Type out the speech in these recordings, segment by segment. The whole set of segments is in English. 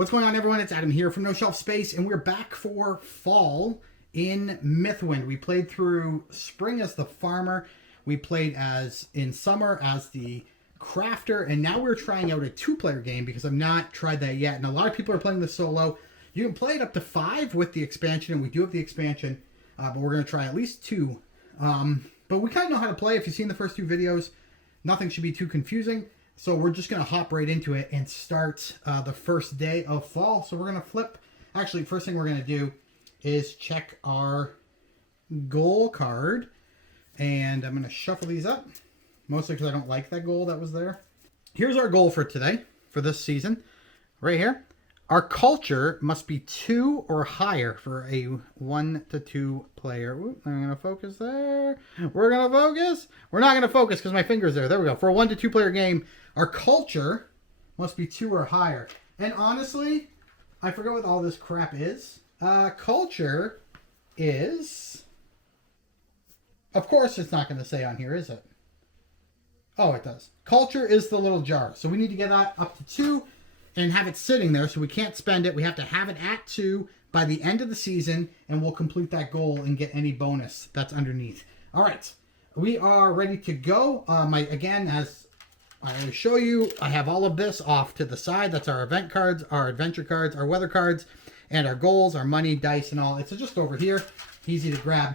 What's going on, everyone? It's Adam here from No Shelf Space, and we're back for fall in Mythwind. We played through spring as the farmer, we played as in summer as the crafter, and now we're trying out a two-player game because I've not tried that yet. And a lot of people are playing the solo. You can play it up to 5 with the expansion, and we do have the expansion, but we're going to try at least 2. But we kind of know how to play. If you've seen the first 2 videos, nothing should be too confusing. So we're just going to hop right into it and start the first day of fall. So we're going to flip. Actually, first thing we're going to do is check our goal card. And I'm going to shuffle these up. Mostly because I don't like that goal that was there. Here's our goal for today, for this season. Right here. Our culture must be 2 or higher for a 1 to 2 player. Oop, I'm going to focus there. We're going to focus. We're not going to focus because my finger's there. There we go. For a 1 to 2 player game, our culture must be 2 or higher. And honestly, I forget what all this crap is. Culture is... Of course it's not going to say on here, is it? Oh, it does. Culture is the little jar. So we need to get that up to 2 and have it sitting there, so we can't spend it. We have to have it at 2 by the end of the season, and we'll complete that goal and get any bonus that's underneath. All right, we are ready to go. Again, as I always show you, I have all of this off to the side. That's our event cards, our adventure cards, our weather cards, and our goals, our money, dice, and all. It's just over here, easy to grab.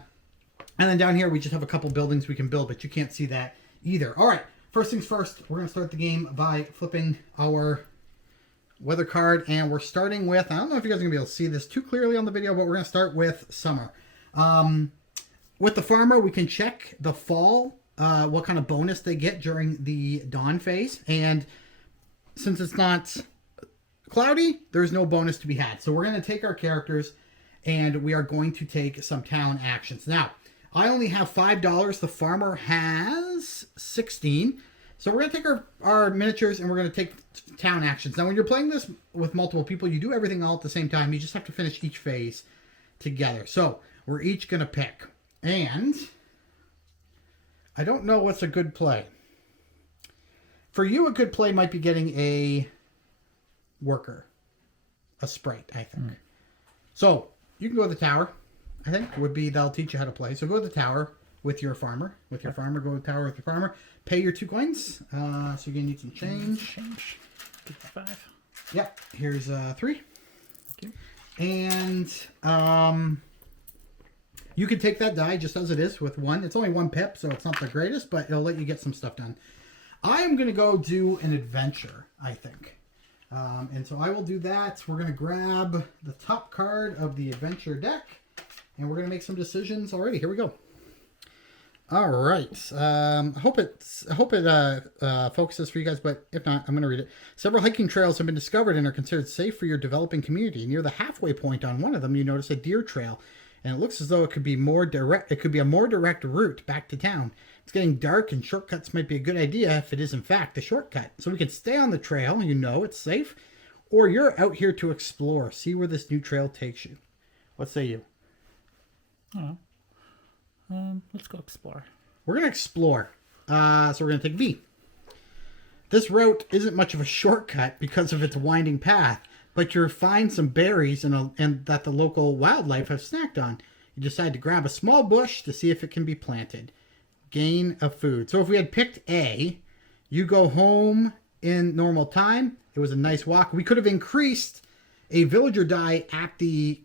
And then down here, we just have a couple buildings we can build, but you can't see that either. All right, first things first, we're going to start the game by flipping our weather card, and we're starting with, I don't know if you guys are going to be able to see this too clearly on the video, but we're going to start with summer. With the farmer, we can check the fall, what kind of bonus they get during the dawn phase, and since it's not cloudy, there's no bonus to be had. So we're going to take our characters, and we are going to take some town actions. Now, I only have $5. The farmer has 16. So we're going to take our miniatures and we're going to take town actions. Now, when you're playing this with multiple people, you do everything all at the same time. You just have to finish each phase together. So we're each going to pick. And I don't know what's a good play. For you, a good play might be getting a worker. A sprite, I think. So you can go to the tower, I think. That'll teach you how to play. So go to the tower with your farmer. With your farmer, go to the tower with your farmer. Pay your 2 coins. So you're going to need some change. Get the 5. Yep. Here's 3. Okay. And you can take that die just as it is with 1. It's only 1 pip, so it's not the greatest, but it'll let you get some stuff done. I am going to go do an adventure, I think. And so I will do that. We're going to grab the top card of the adventure deck, and we're going to make some decisions already. Here we go. All right. I hope it focuses for you guys, but if not, I'm going to read it. Several hiking trails have been discovered and are considered safe for your developing community. Near the halfway point on one of them, you notice a deer trail, and it looks as though it could be more direct. It could be a more direct route back to town. It's getting dark, and shortcuts might be a good idea if it is in fact a shortcut. So we can stay on the trail. You know it's safe, or you're out here to explore. See where this new trail takes you. What say you? Oh. Let's go explore. We're going to explore. So we're going to take B. This route isn't much of a shortcut because of its winding path, but you'll find some berries and that the local wildlife have snacked on. You decide to grab a small bush to see if it can be planted. Gain a food. So if we had picked A, you go home in normal time. It was a nice walk. We could have increased a villager die at the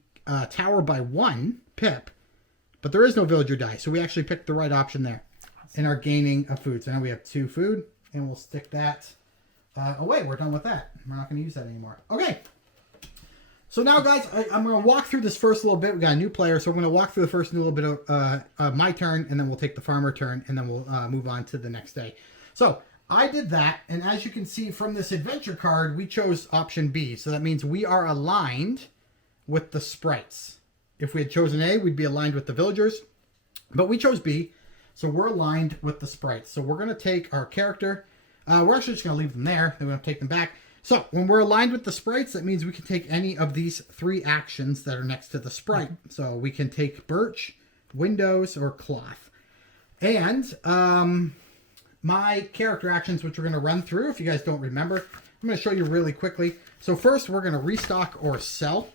tower by 1 pip. But there is no villager die, so we actually picked the right option there. And are gaining a food. So now we have 2 food, and we'll stick that away. We're done with that. We're not going to use that anymore. Okay. So now, guys, I'm going to walk through this first little bit. We got a new player, so we're going to walk through the first little bit of my turn, and then we'll take the farmer turn, and then we'll move on to the next day. So I did that, and as you can see from this adventure card, we chose option B. So that means we are aligned with the sprites. If we had chosen A, we'd be aligned with the villagers. But we chose B, so we're aligned with the sprites. So we're going to take our character. We're actually just going to leave them there. Then we're going to take them back. So when we're aligned with the sprites, that means we can take any of these 3 actions that are next to the sprite. So we can take birch, windows, or cloth. And my character actions, which we're going to run through, if you guys don't remember, I'm going to show you really quickly. So first we're going to restock or sell.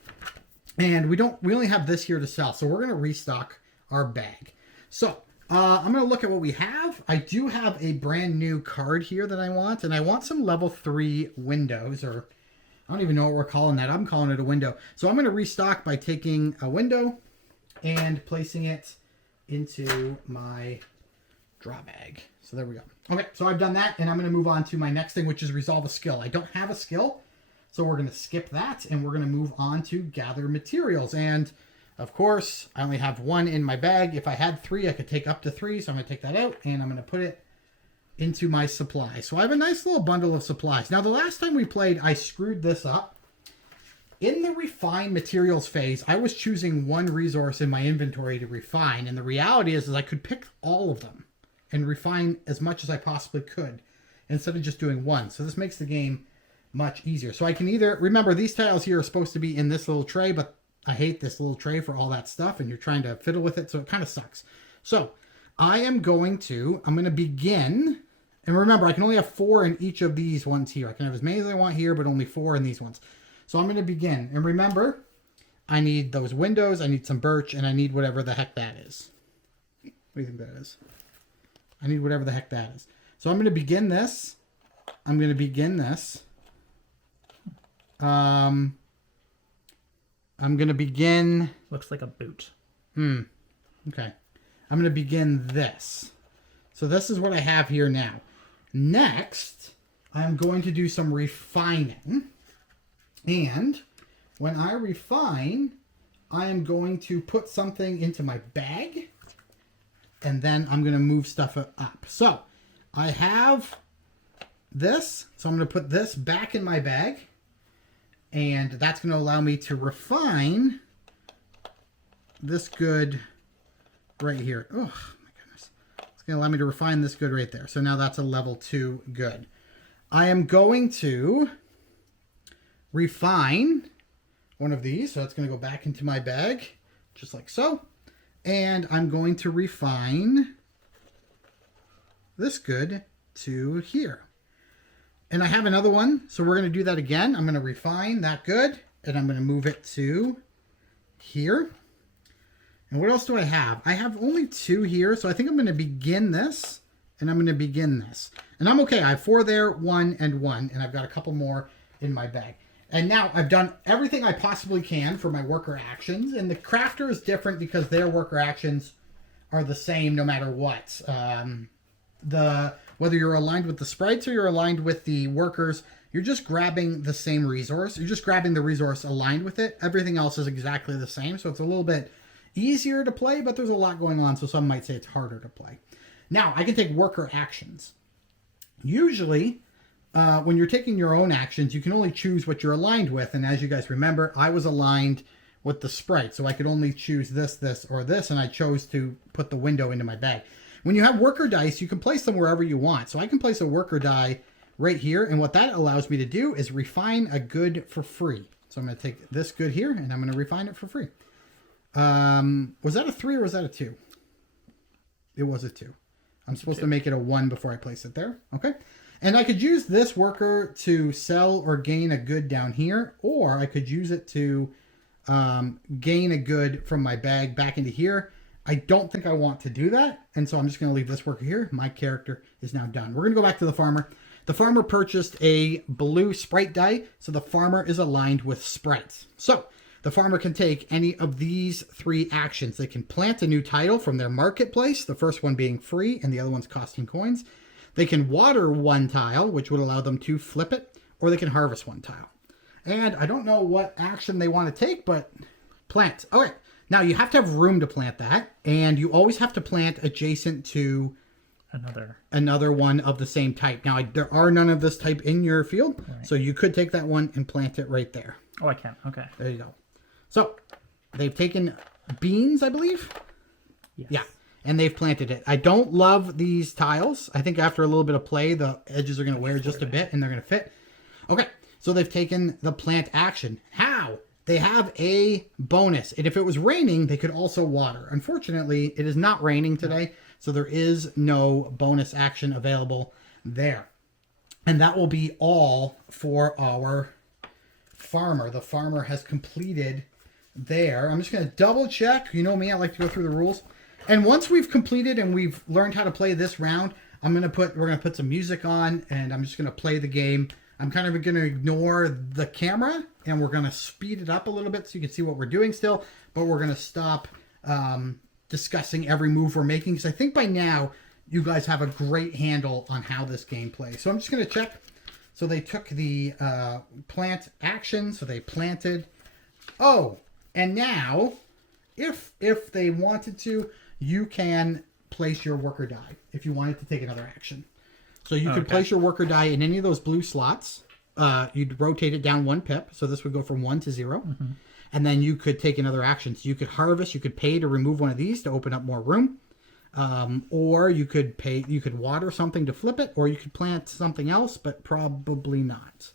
And we only have this here to sell. So we're going to restock our bag. So I'm going to look at what we have. I do have a brand new card here that I want. And I want some level 3 windows, or I don't even know what we're calling that. I'm calling it a window. So I'm going to restock by taking a window and placing it into my draw bag. So there we go. Okay, so I've done that, and I'm going to move on to my next thing, which is resolve a skill. I don't have a skill, so we're going to skip that, and we're going to move on to gather materials. And, of course, I only have 1 in my bag. If I had 3, I could take up to 3, so I'm going to take that out, and I'm going to put it into my supply. So I have a nice little bundle of supplies. Now, the last time we played, I screwed this up. In the refine materials phase, I was choosing 1 resource in my inventory to refine, and the reality is I could pick all of them and refine as much as I possibly could instead of just doing 1. So this makes the game much easier. So I can either, remember these tiles here are supposed to be in this little tray, but I hate this little tray for all that stuff, and you're trying to fiddle with it, so it kind of sucks. So I'm going to begin, and remember I can only have 4 in each of these ones here. I can have as many as I want here, but only 4 in these ones. So I'm going to begin, and remember, I need those windows, I need some birch, and I need whatever the heck that is. What do you think that is? I need whatever the heck that is. So I'm going to begin this. I'm going to begin this. I'm going to begin... Looks like a boot. Okay. I'm going to begin this. So this is what I have here now. Next, I'm going to do some refining. And when I refine, I am going to put something into my bag. And then I'm going to move stuff up. So I have this. So I'm going to put this back in my bag. And that's going to allow me to refine this good right here. Oh, my goodness. It's going to allow me to refine this good right there. So now that's a level 2 good. I am going to refine one of these. So that's going to go back into my bag, just like so. And I'm going to refine this good to here. And I have another one, so we're going to do that again. I'm going to refine that good, and I'm going to move it to here. And what else do I have? I have only 2 here, so I think I'm going to begin this, and I'm going to begin this. And I'm okay. I have 4 there, 1 and 1, and I've got a couple more in my bag. And now I've done everything I possibly can for my worker actions, and the crafter is different because their worker actions are the same no matter what. Whether you're aligned with the sprites or you're aligned with the workers, you're just grabbing the same resource. You're just grabbing the resource aligned with it. Everything else is exactly the same, so it's a little bit easier to play, but there's a lot going on, so some might say it's harder to play. Now, I can take worker actions. Usually, when you're taking your own actions, you can only choose what you're aligned with, and as you guys remember, I was aligned with the sprite, so I could only choose this, this, or this, and I chose to put the window into my bag. When you have worker dice, you can place them wherever you want. So I can place a worker die right here. And what that allows me to do is refine a good for free. So I'm going to take this good here and I'm going to refine it for free. Was that a 3 or was that a 2? It was a 2. I'm supposed to make it a 1 before I place it there. Okay. And I could use this worker to sell or gain a good down here. Or I could use it to gain a good from my bag back into here. I don't think I want to do that, and so I'm just going to leave this worker here. My character is now done. We're going to go back to the farmer. The farmer purchased a blue sprite die, so the farmer is aligned with sprites. So the farmer can take any of these 3 actions. They can plant a new title from their marketplace, the first one being free and the other one's costing coins. They can water 1 tile, which would allow them to flip it, or they can harvest 1 tile. And I don't know what action they want to take, but plant. Okay. Now, you have to have room to plant that, and you always have to plant adjacent to another one of the same type. Now, there are none of this type in your field, right, so you could take that one and plant it right there. Oh, I can. Okay. There you go. So, they've taken beans, I believe? Yes. Yeah, and they've planted it. I don't love these tiles. I think after a little bit of play, the edges are going to wear just a bit, and they're going to fit. Okay, so they've taken the plant action. How? They have a bonus. And if it was raining, they could also water. Unfortunately, it is not raining today, so there is no bonus action available there. And that will be all for our farmer. The farmer has completed there. I'm just going to double check. You know me, I like to go through the rules. And once we've completed and we've learned how to play this round, we're going to put some music on, and I'm just going to play the game. I'm kind of going to ignore the camera, and we're going to speed it up a little bit so you can see what we're doing still, but we're going to stop discussing every move we're making, because I think by now you guys have a great handle on how this game plays. So I'm just going to check. So they took the plant action, so they planted. Oh, and now, if they wanted to, you can place your worker die if you wanted to take another action. So you could place your worker die in any of those blue slots. You'd rotate it down 1 pip, so this would go from 1 to 0. Mm-hmm. And then you could take another action. So you could harvest, you could pay to remove one of these to open up more room. Or you could water something to flip it, or you could plant something else, but probably not.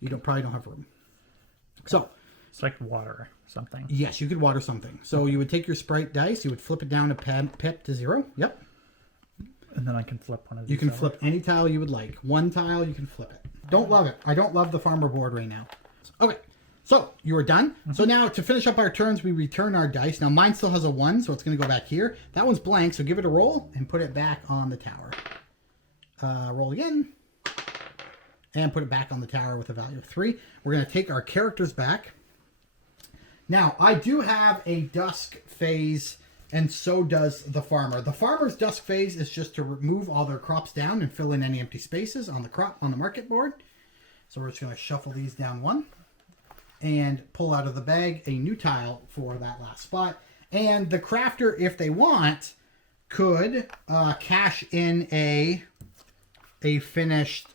You probably don't have room. Okay. So it's like water something. Yes, you could water something. So you would take your sprite dice, you would flip it down a pip to 0. Yep. And then I can flip one of these. You can flip any tile you would like. One tile, you can flip it. Don't love it. I don't love the farmer board right now. Okay. So you are done. Mm-hmm. So now to finish up our turns, we return our dice. Now mine still has a 1, so it's going to go back here. That one's blank, so give it a roll and put it back on the tower. Roll again. And put it back on the tower with a value of 3. We're going to take our characters back. Now, I do have a dusk phase, and so does the farmer. The farmer's dusk phase is just to remove all their crops down and fill in any empty spaces on the market board. So we're just going to shuffle these down 1. And pull out of the bag a new tile for that last spot. And the crafter, if they want, could cash in a finished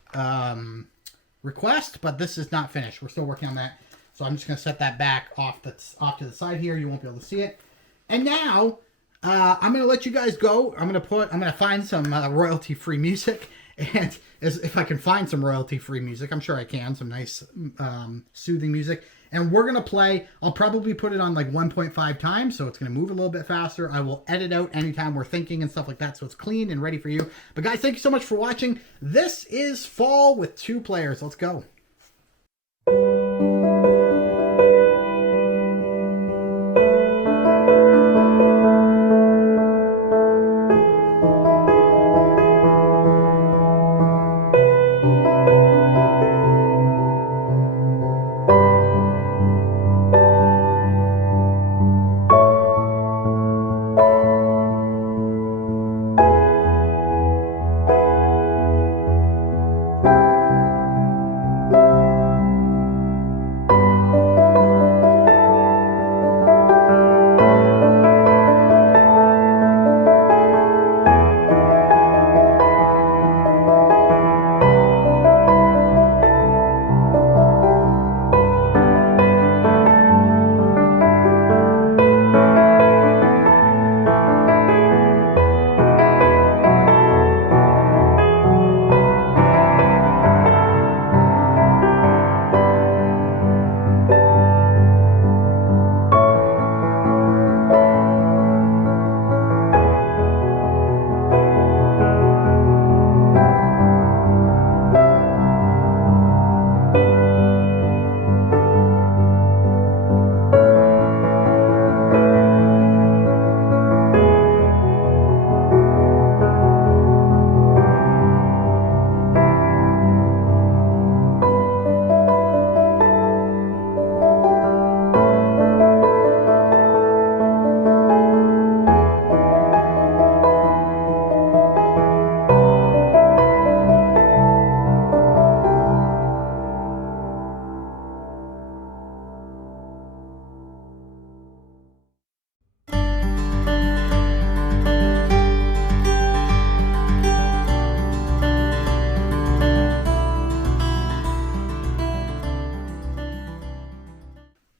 request, but this is not finished. We're still working on that. So I'm just going to set that back off to the side here. You won't be able to see it. And now I'm going to let you guys go. I'm going to find some royalty-free music. And if I can find some royalty-free music, I'm sure I can. Some nice soothing music. And we're going to play. I'll probably put it on like 1.5 times, so it's going to move a little bit faster. I will edit out anytime we're thinking and stuff like that, so it's clean and ready for you. But guys, thank you so much for watching. This is Fall with 2 players. Let's go.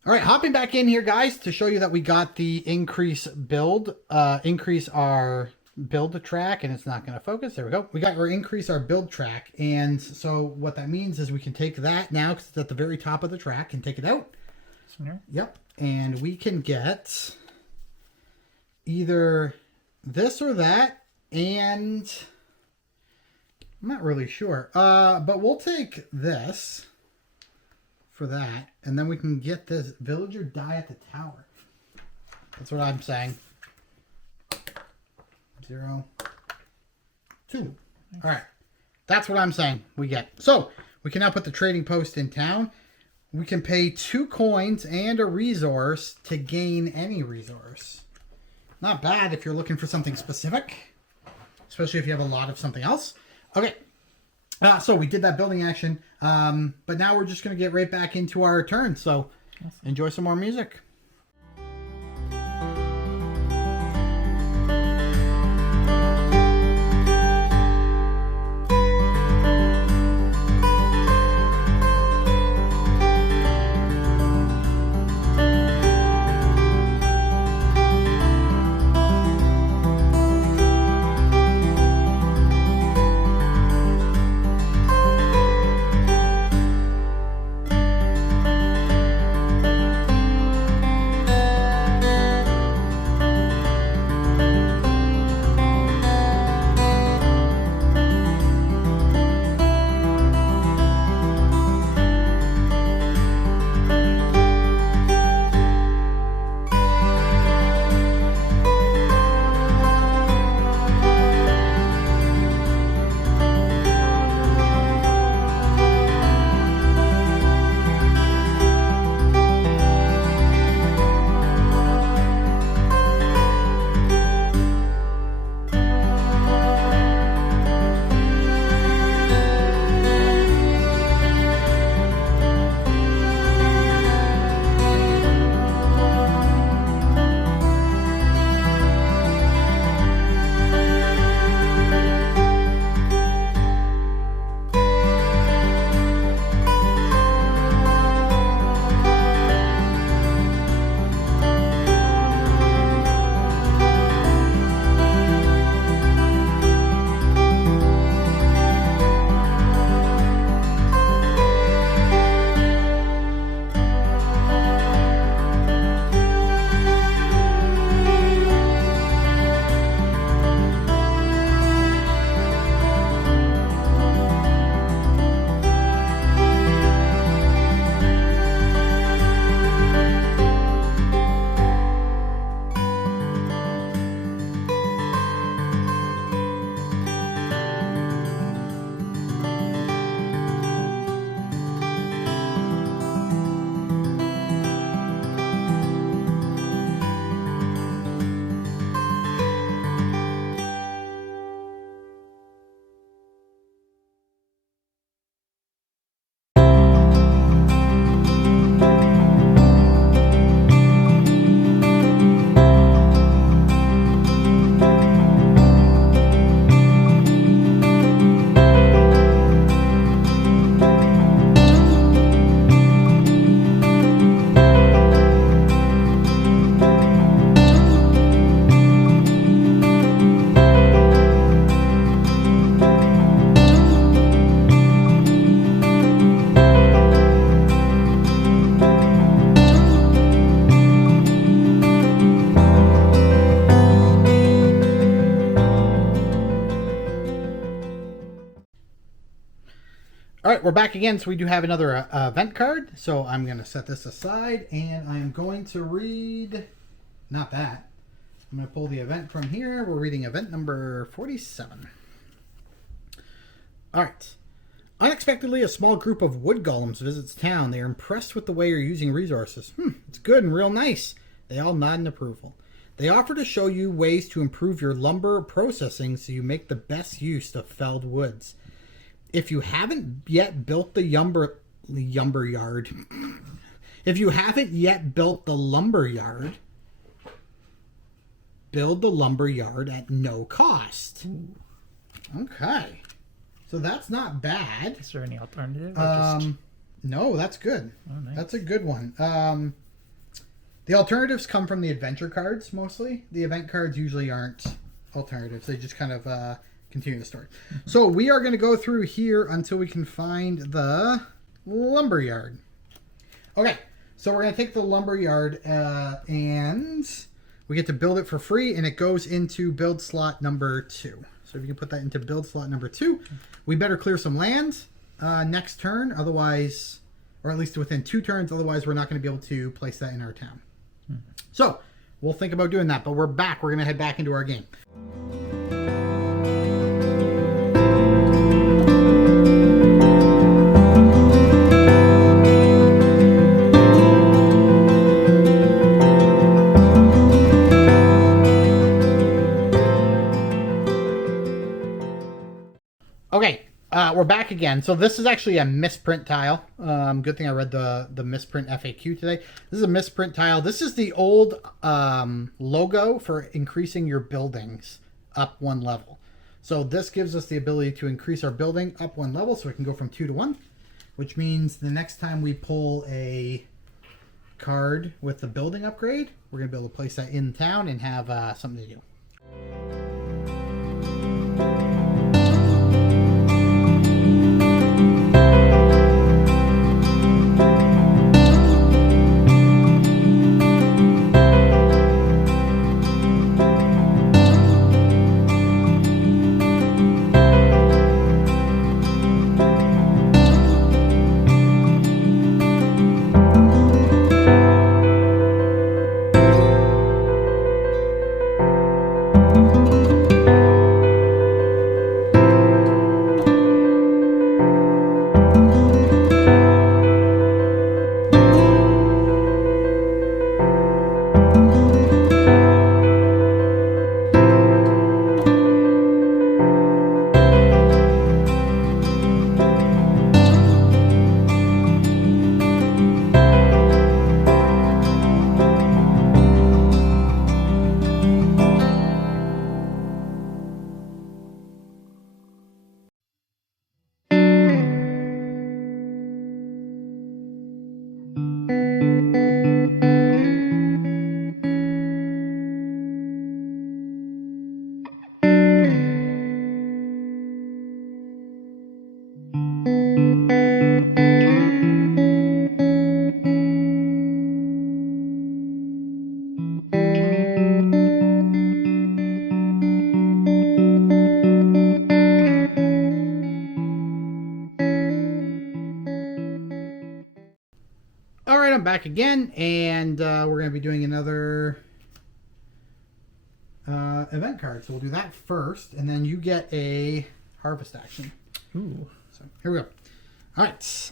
All right, hopping back in here, guys, to show you that we got the increase our build track, and it's not going to focus. There we go. We got our increase our build track, and so what that means is we can take that now, because it's at the very top of the track, and take it out. Yep, and we can get either this or that, and I'm not really sure. But we'll take this for that, and then we can get this villager die at the tower. That's what I'm saying. 0, 2. All right. That's what I'm saying we get. So we can now put the trading post in town. We can pay 2 coins and a resource to gain any resource. Not bad if you're looking for something specific, especially if you have a lot of something else. Okay. So we did that building action, but now we're just going to get right back into our turn. So enjoy some more music. All right, we're back again. So we do have another event card. So I'm going to set this aside, and I'm going to read, not that. I'm going to pull the event from here. We're reading event number 47. All right. Unexpectedly, a small group of wood golems visits town. They are impressed with the way you're using resources. It's good and real nice. They all nod in approval. They offer to show you ways to improve your lumber processing so you make the best use of felled woods. If you haven't yet built the lumber yard, if you haven't yet built the lumber yard, build the lumber yard at no cost. Okay. So that's not bad. Is there any alternative? Or just... No, that's good. Oh, nice. That's a good one. The alternatives come from the adventure cards mostly. The event cards usually aren't alternatives. They just kind of continue the story. So we are going to go through here until we can find the lumber yard. Okay, so we're going to take the lumber yard and we get to build it for free, and it goes into build slot number 2. So if you can put that into build slot number 2. We better clear some lands next turn, otherwise, or at least within 2 turns, otherwise we're not going to be able to place that in our town. So we'll think about doing that, but we're back. We're going to head back into our game. Okay, we're back again. So this is actually a misprint tile. Good thing I read the misprint FAQ today. This is a misprint tile. This is the old logo for increasing your buildings up 1 level. So this gives us the ability to increase our building up 1 level, so we can go from 2 to 1, which means the next time we pull a card with the building upgrade, we're going to be able to place that in town and have something to do. Alright, I'm back again, and we're going to be doing another event card. So we'll do that first, and then you get a harvest action. Ooh. So here we go. Alright.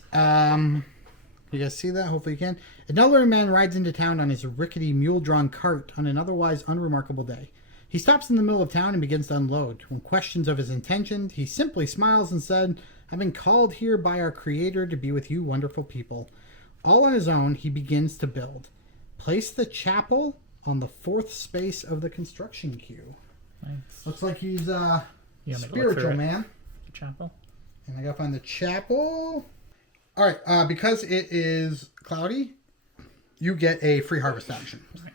You guys see that? Hopefully you can. An elderly man rides into town on his rickety mule-drawn cart on an otherwise unremarkable day. He stops in the middle of town and begins to unload. When questioned of his intention, he simply smiles and said, "I've been called here by our Creator to be with you wonderful people." All on his own, he begins to build. Place the chapel on the 4th space of the construction queue. Nice. Looks like he's a You want me to look spiritual through it? man. The chapel. And I gotta find the chapel. All right, because it is cloudy, you get a free harvest action. Okay.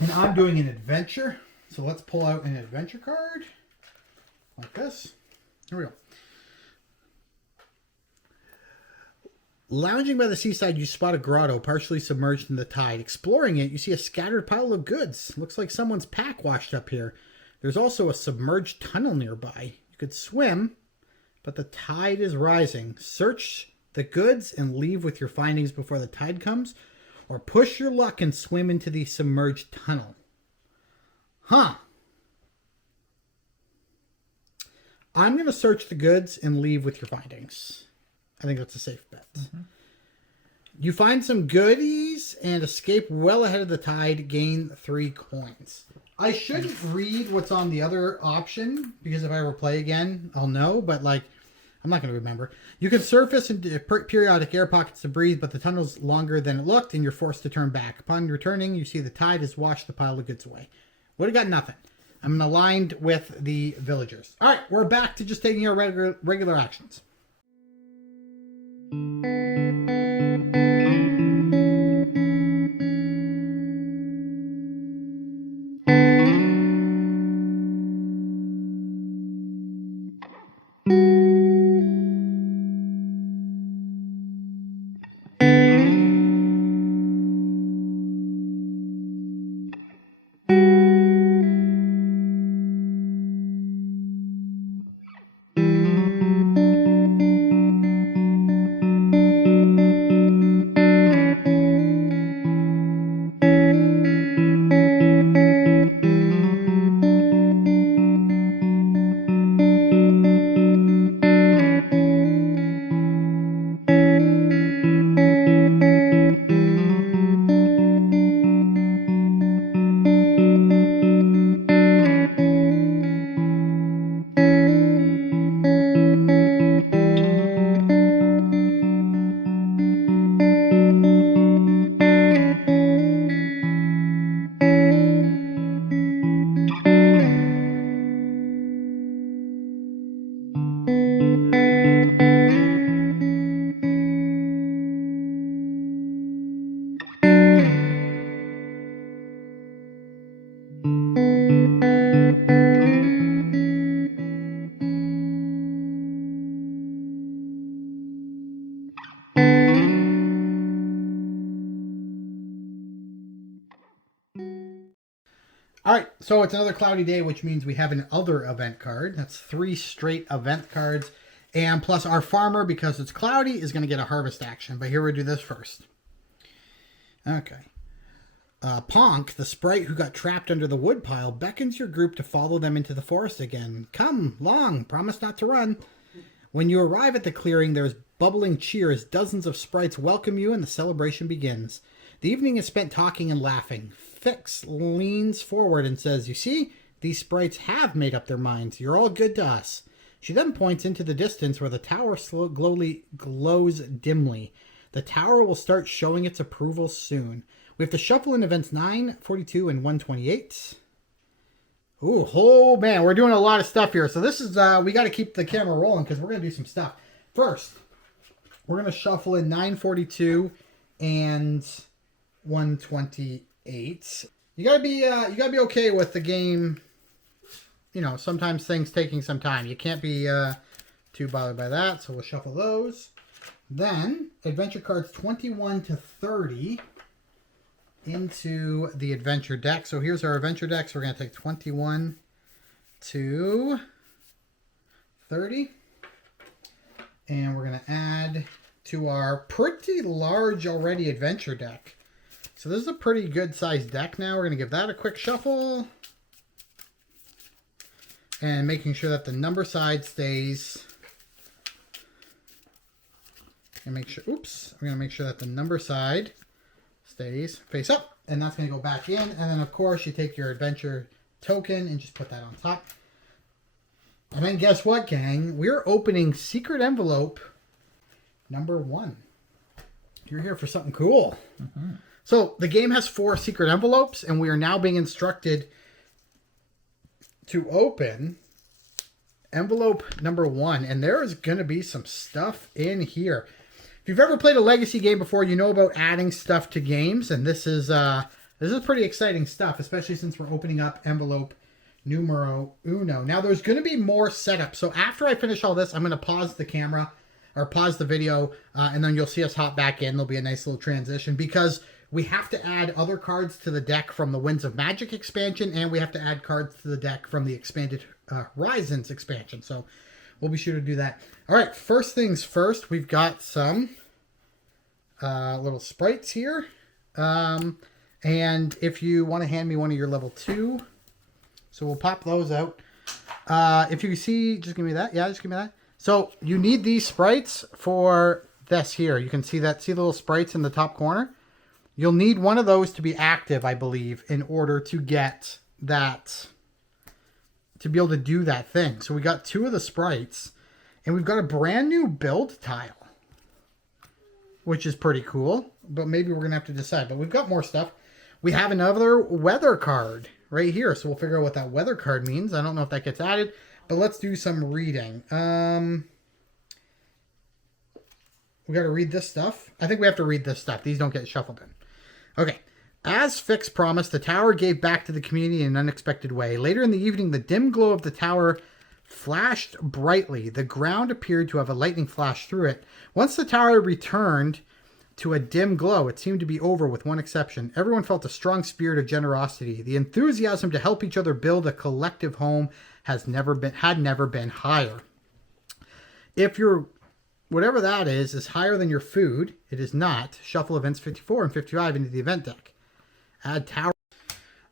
And I'm doing an adventure. So let's pull out an adventure card. Like this. Here we go. Lounging by the seaside, you spot a grotto partially submerged in the tide. Exploring it, you see a scattered pile of goods. Looks like someone's pack washed up here. There's also a submerged tunnel nearby. You could swim, but the tide is rising. Search the goods and leave with your findings before the tide comes, or push your luck and swim into the submerged tunnel. Huh. I'm going to search the goods and leave with your findings. I think that's a safe bet. Mm-hmm. You find some goodies and escape well ahead of the tide. Gain 3 coins. I shouldn't read what's on the other option because if I ever play again, I'll know. But like, I'm not going to remember. You can surface into periodic air pockets to breathe, but the tunnel's longer than it looked, and you're forced to turn back. Upon returning, you see the tide has washed the pile of goods away. Would have got nothing. I'm aligned with the villagers. All right, we're back to just taking our regular actions. All right, so it's another cloudy day, which means we have an other event card. That's 3 straight event cards. And plus our farmer, because it's cloudy, is going to get a harvest action. But here we do this first. Okay. Ponk, the sprite who got trapped under the woodpile, beckons your group to follow them into the forest again. Come, Long, promise not to run. When you arrive at the clearing, there's bubbling cheer as dozens of sprites welcome you and the celebration begins. The evening is spent talking and laughing. Fix leans forward and says, "You see, these sprites have made up their minds. You're all good to us." She then points into the distance where the tower glows dimly. The tower will start showing its approval soon. We have to shuffle in events 9, 42, and 128. Ooh, oh man, we're doing a lot of stuff here. So this is, we got to keep the camera rolling because we're going to do some stuff. First, we're going to shuffle in 942 and 128. You gotta be okay with the game. You know, sometimes things taking some time. You can't be too bothered by that. So we'll shuffle those. Then adventure cards 21 to 30 into the adventure deck. So here's our adventure deck. So we're gonna take 21 to 30, and we're gonna add to our pretty large already adventure deck. So this is a pretty good sized deck now. We're going to give that a quick shuffle. And making sure that the number side stays. And make sure, oops, I'm going to make sure that the number side stays face up. And that's going to go back in. And then of course you take your adventure token and just put that on top. And then guess what, gang? We're opening secret envelope number 1. You're here for something cool. Mm-hmm. So the game has 4 secret envelopes, and we are now being instructed to open envelope number 1. And there is going to be some stuff in here. If you've ever played a legacy game before, you know about adding stuff to games, and this is pretty exciting stuff, especially since we're opening up envelope numero uno. Now there's going to be more setup. So after I finish all this, I'm going to pause the camera or pause the video, and then you'll see us hop back in. There'll be a nice little transition because we have to add other cards to the deck from the Winds of Magic expansion, and we have to add cards to the deck from the Expanded Horizons expansion. So we'll be sure to do that. All right, first things first, we've got some little sprites here. And if you want to hand me one of your level 2, so we'll pop those out. If you see, just give me that. Yeah, just give me that. So you need these sprites for this here. You can see that. See the little sprites in the top corner? You'll need one of those to be active, I believe, in order to get that, to be able to do that thing. So we got 2 of the sprites, and we've got a brand new build tile, which is pretty cool, but maybe we're going to have to decide. But we've got more stuff. We have another weather card right here, so we'll figure out what that weather card means. I don't know if that gets added, but let's do some reading. We got to read this stuff. I think we have to read this stuff. These don't get shuffled in. Okay. As Fix promised, the tower gave back to the community in an unexpected way. Later in the evening, the dim glow of the tower flashed brightly. The ground appeared to have a lightning flash through it. Once the tower returned to a dim glow, it seemed to be over with one exception. Everyone felt a strong spirit of generosity. The enthusiasm to help each other build a collective home had never been higher. If your whatever that is higher than your food, it is not. Shuffle events 54 and 55 into the event deck. Add tower.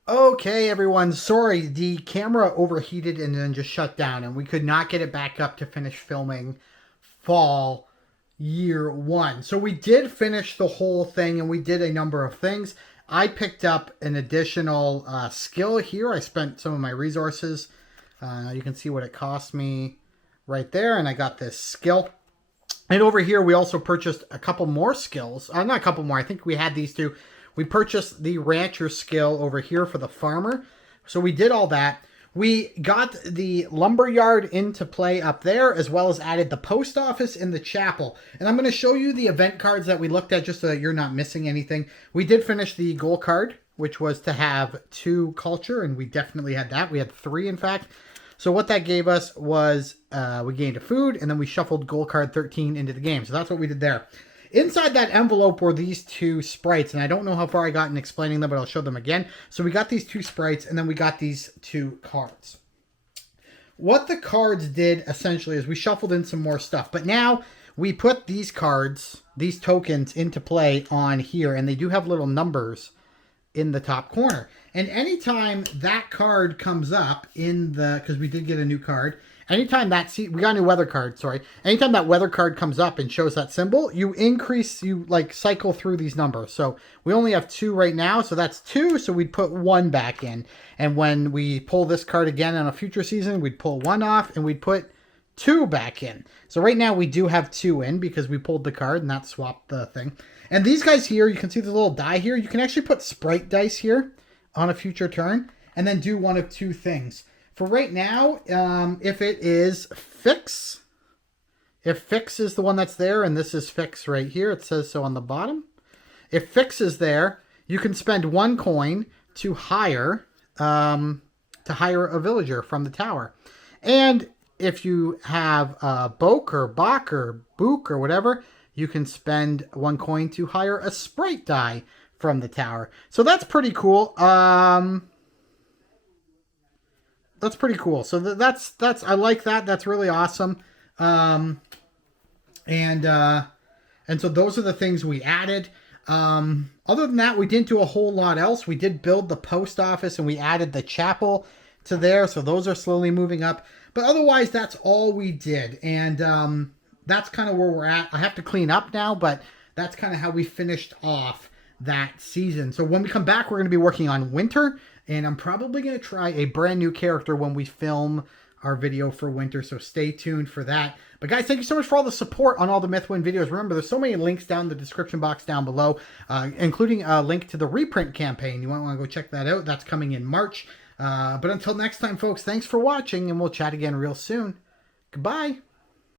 Okay, everyone. Sorry, the camera overheated and then just shut down, and we could not get it back up to finish filming Fall Year 1. So we did finish the whole thing, and we did a number of things. I picked up an additional skill here. I spent some of my resources. You can see what it cost me right there, and I got this skill. And over here, we also purchased a couple more skills. Not a couple more. I think we had these 2. We purchased the rancher skill over here for the farmer. So we did all that. We got the lumberyard into play up there, as well as added the post office and the chapel. And I'm going to show you the event cards that we looked at just so that you're not missing anything. We did finish the goal card, which was to have 2 culture, and we definitely had that. We had 3, in fact. So what that gave us was we gained a food, and then we shuffled goal card 13 into the game. So that's what we did there. Inside that envelope were these 2 sprites, and I don't know how far I got in explaining them, but I'll show them again. So we got these 2 sprites, and then we got these 2 cards. What the cards did, essentially, is we shuffled in some more stuff. But now we put these cards, these tokens, into play on here, and they do have little numbers in the top corner. And anytime that card comes up in the, because we did get a new card, anytime that, we got a new weather card, sorry. Anytime that weather card comes up and shows that symbol, you cycle through these numbers. So we only have 2 right now, so that's 2, so we'd put 1 back in. And when we pull this card again on a future season, we'd pull 1 off and we'd put 2 back in. So right now we do have 2 in because we pulled the card and that swapped the thing. And these guys here, you can see the little die here. You can actually put sprite dice here on a future turn and then do one of 2 things. For right now, if it is Fix, if Fix is the one that's there, and this is Fix right here, it says so on the bottom. If Fix is there, you can spend 1 coin to hire a villager from the tower. And if you have Boke or Bok or Book or whatever, you can spend 1 coin to hire a sprite die from the tower. So that's pretty cool. That's pretty cool. So that's I like that. That's really awesome. And so those are the things we added. Other than that, we didn't do a whole lot else. We did build the post office and we added the chapel to there. So those are slowly moving up. But otherwise, that's all we did. And that's kind of where we're at. I have to clean up now, but that's kind of how we finished off that season. So when we come back, we're going to be working on winter. And I'm probably going to try a brand new character when we film our video for winter. So stay tuned for that. But guys, thank you so much for all the support on all the Mythwind videos. Remember, there's so many links down in the description box down below, including a link to the reprint campaign. You might want to go check that out. That's coming in March. But until next time, folks, thanks for watching, and we'll chat again real soon. Goodbye.